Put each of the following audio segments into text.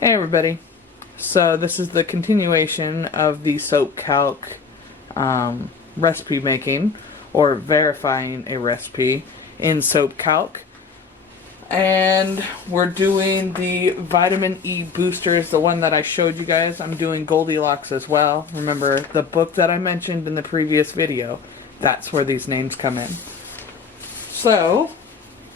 Hey everybody, so this is the continuation of the soap calc recipe making, or verifying a recipe in soap calc. And we're doing the vitamin E boosters, the one that I showed you guys. I'm doing Goldilocks as well. Remember the book that I mentioned in the previous video? That's where these names come in. So,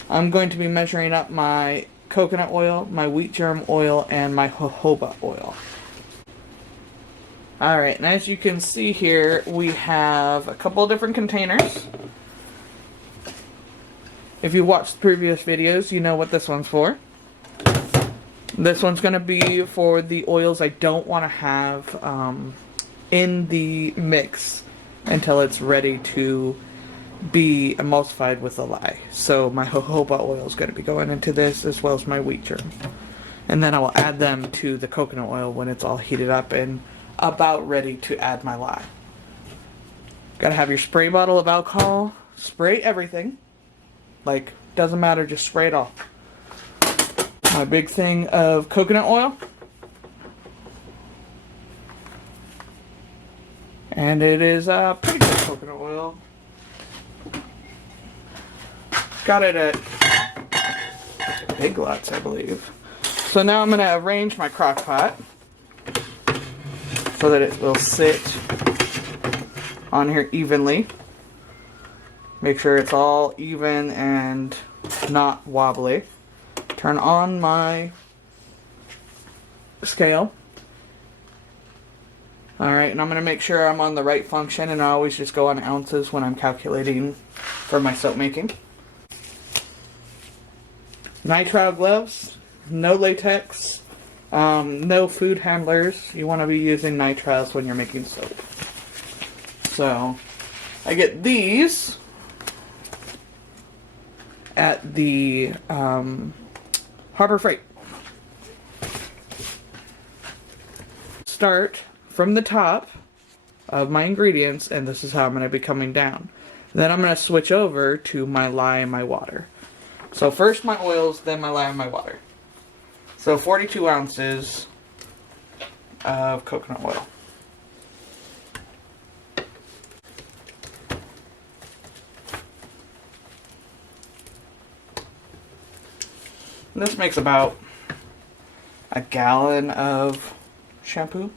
I'm going to be measuring up my coconut oil, my wheat germ oil, and my jojoba oil. Alright, and as you can see here, we have a couple of different containers. If you watched previous videos, you know what this one's for. This one's going to be for the oils I don't want to have in the mix until it's ready to be emulsified with the lye. So my jojoba oil is going to be going into this, as well as my wheat germ. And then I will add them to the coconut oil when it's all heated up and about ready to add my lye. Gotta have your spray bottle of alcohol. Spray everything. Like, doesn't matter, just spray it all. My big thing of coconut oil. And it is pretty good coconut oil. Got it at Big Lots, I believe. So now I'm going to arrange my crock pot so that it will sit on here evenly. Make sure it's all even and not wobbly. Turn on my scale. Alright, and I'm going to make sure I'm on the right function, and I always just go on ounces when I'm calculating for my soap making. Nitrile gloves, no latex, no food handlers. You want to be using nitriles when you're making soap. So, I get these at the Harbor Freight. Start from the top of my ingredients, and this is how I'm going to be coming down. Then I'm going to switch over to my lye and my water. So first my oils, then my lye and my water. So 42 ounces of coconut oil. This makes about a gallon of shampoo.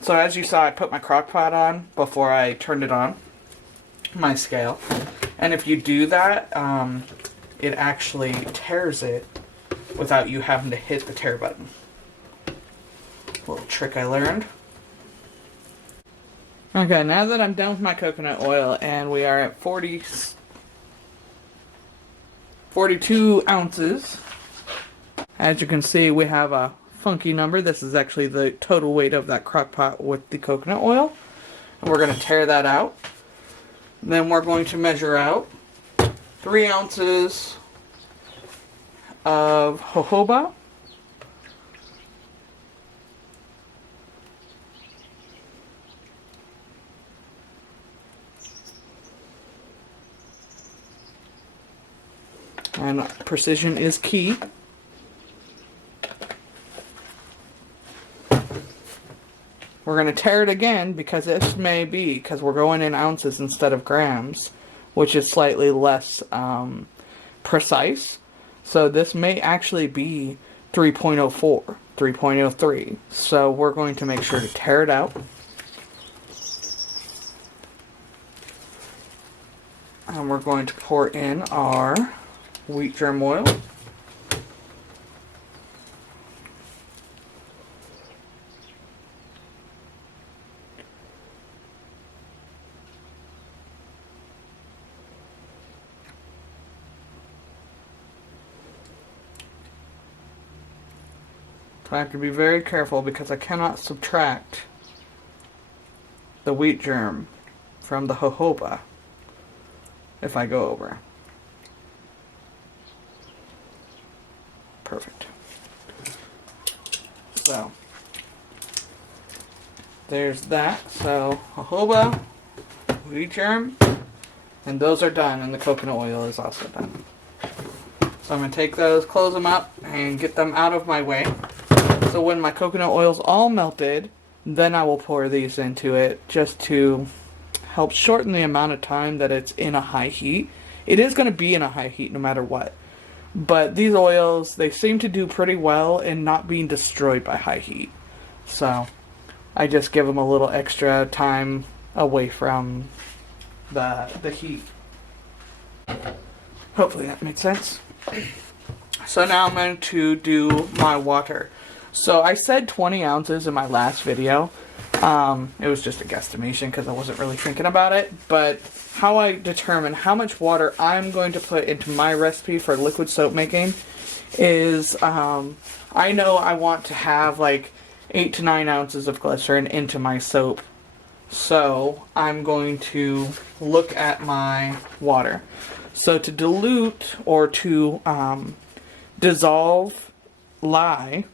So as you saw, I put my crock pot on before I turned it on, my scale. And if you do that, it actually tears it without you having to hit the tear button. Little trick I learned. Okay, now that I'm done with my coconut oil and we are at 42 ounces, as you can see, we have a funky number. This is actually the total weight of that crock pot with the coconut oil. And we're going to tear that out. Then we're going to measure out 3 ounces of jojoba. And precision is key. We're going to tear it again because this may be, because we're going in ounces instead of grams, which is slightly less precise. So this may actually be 3.04, 3.03. So we're going to make sure to tear it out. And we're going to pour in our wheat germ oil. I have to be very careful because I cannot subtract the wheat germ from the jojoba if I go over. Perfect. So, there's that. So, jojoba, wheat germ, and those are done, and the coconut oil is also done. So I'm going to take those, close them up, and get them out of my way. So when my coconut oil's all melted, then I will pour these into it just to help shorten the amount of time that it's in a high heat. It is going to be in a high heat no matter what. But these oils, they seem to do pretty well in not being destroyed by high heat. So I just give them a little extra time away from the heat. Hopefully that makes sense. So now I'm going to do my water. So I said 20 ounces in my last video. It was just a guesstimation because I wasn't really thinking about it. But how I determine how much water I'm going to put into my recipe for liquid soap making is I know I want to have like 8 to 9 ounces of glycerin into my soap. So I'm going to look at my water. So to dilute or to dissolve lye,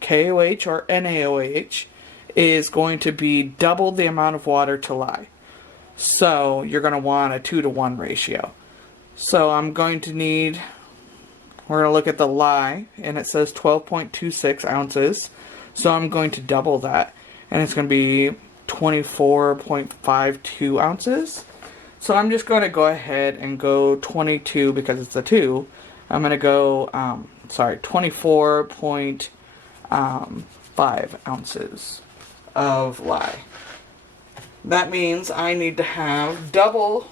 KOH or NaOH, is going to be double the amount of water to lye. So you're going to want a 2-to-1 ratio. So I'm going to need, we're going to look at the lye, and it says 12.26 ounces. So I'm going to double that, and it's going to be 24.52 ounces. So I'm just going to go ahead and go 22 because it's a 2. I'm going to go, 24.5 ounces of lye. That means I need to have double.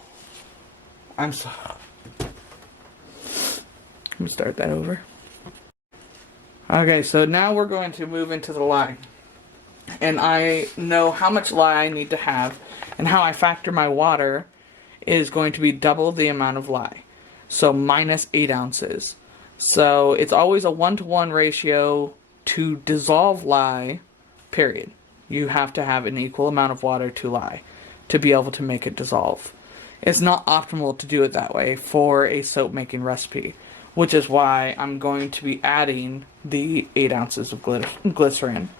Let me start that over. Okay, so now we're going to move into the lye. And I know how much lye I need to have, and how I factor my water is going to be double the amount of lye. So minus 8 ounces. So it's always a 1-to-1 ratio to dissolve lye, period. You have to have an equal amount of water to lye to be able to make it dissolve. It's not optimal to do it that way for a soap making recipe, which is why I'm going to be adding the 8 ounces of glycerin.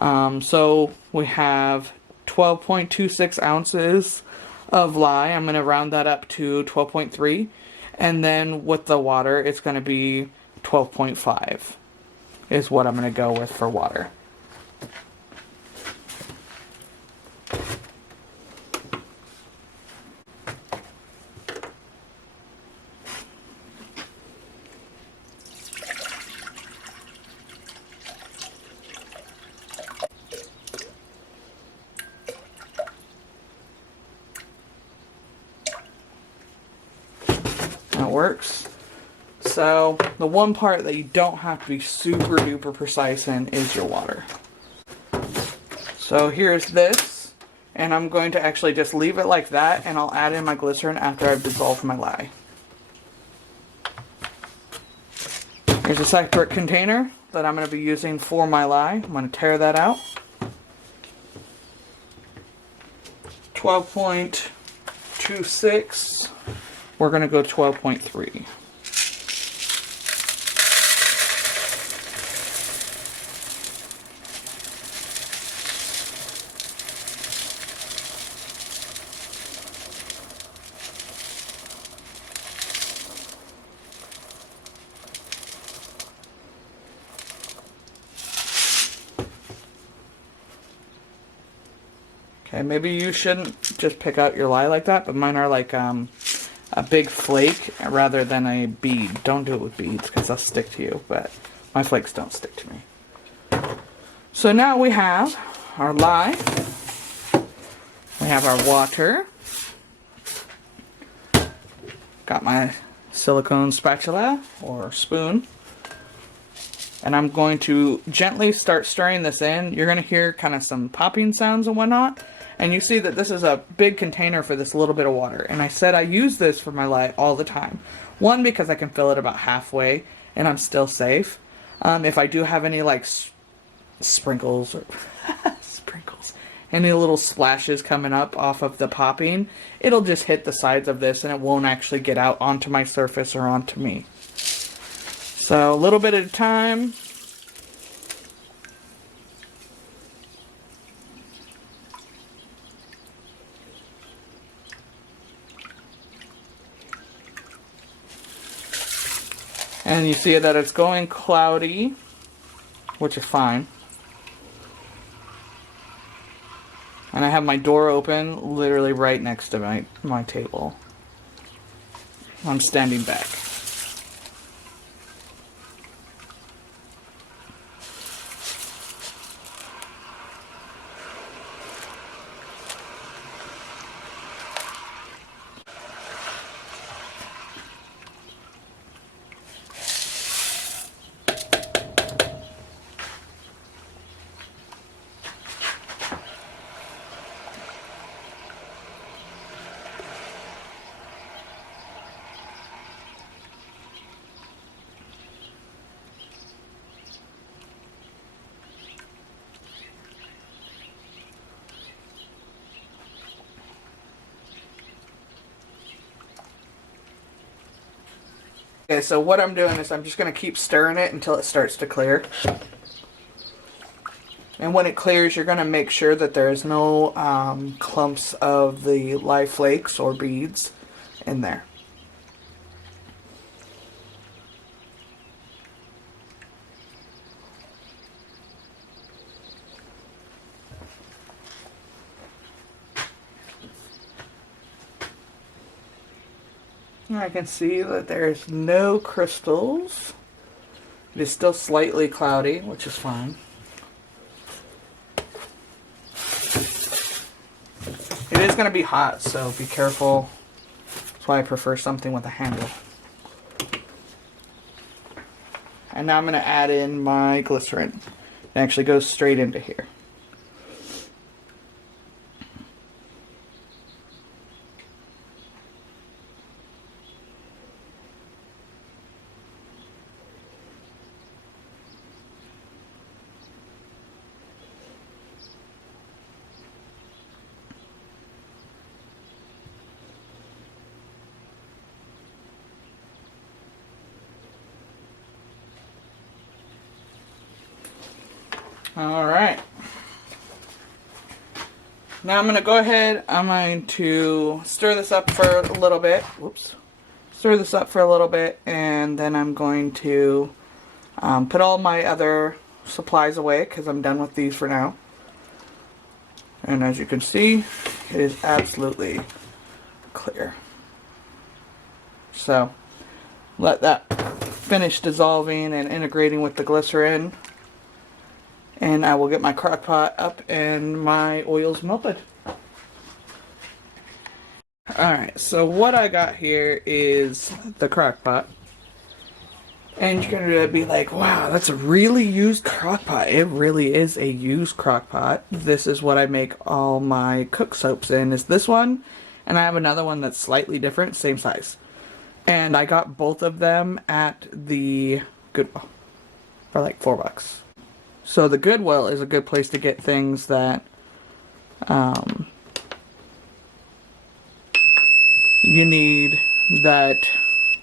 So we have 12.26 ounces of lye. I'm going to round that up to 12.3. And then with the water, it's going to be 12.5 is what I'm going to go with for water. That works. So the one part that you don't have to be super duper precise in is your water. So here's this, and I'm going to actually just leave it like that, and I'll add in my glycerin after I've dissolved my lye. Here's a separate container that I'm going to be using for my lye. I'm going to tear that out. 12.26. We're going to go 12.3. Okay, maybe you shouldn't just pick out your lye like that, but mine are like a big flake rather than a bead. Don't do it with beads because they'll stick to you, but my flakes don't stick to me. So now we have our lye, we have our water, got my silicone spatula or spoon, and I'm going to gently start stirring this in. You're going to hear kind of some popping sounds and whatnot. And you see that this is a big container for this little bit of water. And I said I use this for my lye all the time. One, because I can fill it about halfway and I'm still safe. If I do have any like sprinkles or sprinkles, any little splashes coming up off of the popping, it'll just hit the sides of this and it won't actually get out onto my surface or onto me. So a little bit at a time. And you see that it's going cloudy, which is fine. And I have my door open literally right next to my table. I'm standing back. Okay, so what I'm doing is I'm just going to keep stirring it until it starts to clear. And when it clears, you're going to make sure that there's no clumps of the live flakes or beads in there. I can see that there's no crystals. It is still slightly cloudy, which is fine. It is going to be hot, so be careful. That's why I prefer something with a handle. And now I'm going to add in my glycerin. It actually goes straight into here. Alright. Now I'm going to go ahead, I'm going to stir this up for a little bit. Whoops. Stir this up for a little bit, and then I'm going to put all my other supplies away because I'm done with these for now. And as you can see, it is absolutely clear. So, let that finish dissolving and integrating with the glycerin. And I will get my crock pot up and my oils melted. Alright, so what I got here is the crock pot. And you're going to be like, wow, that's a really used crock pot. It really is a used crock pot. This is what I make all my cook soaps in, is this one. And I have another one that's slightly different, same size. And I got both of them at the Goodwill for like $4. So the Goodwill is a good place to get things that you need that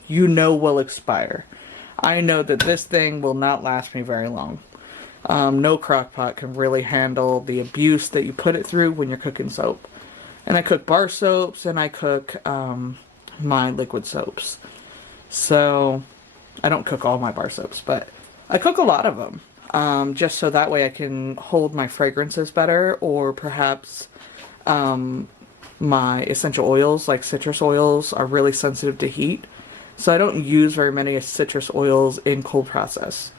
you know will expire. I know that this thing will not last me very long. No crock pot can really handle the abuse that you put it through when you're cooking soap. And I cook bar soaps and I cook my liquid soaps. So I don't cook all my bar soaps, but I cook a lot of them. Just so that way I can hold my fragrances better, or perhaps my essential oils, like citrus oils, are really sensitive to heat. So I don't use very many citrus oils in cold process.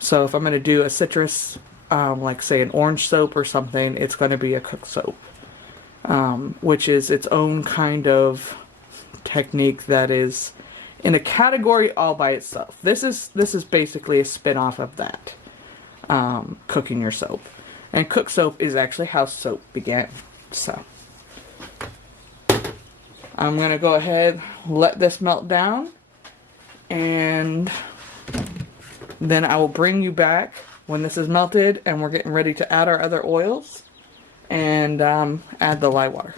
So if I'm going to do a citrus, like say an orange soap or something, it's going to be a cooked soap, which is its own kind of technique that is in a category all by itself. This is basically a spin-off of that. Cooking your soap. And cook soap is actually how soap began. So I'm going to go ahead, let this melt down, and then I will bring you back when this is melted and we're getting ready to add our other oils and add the lye water.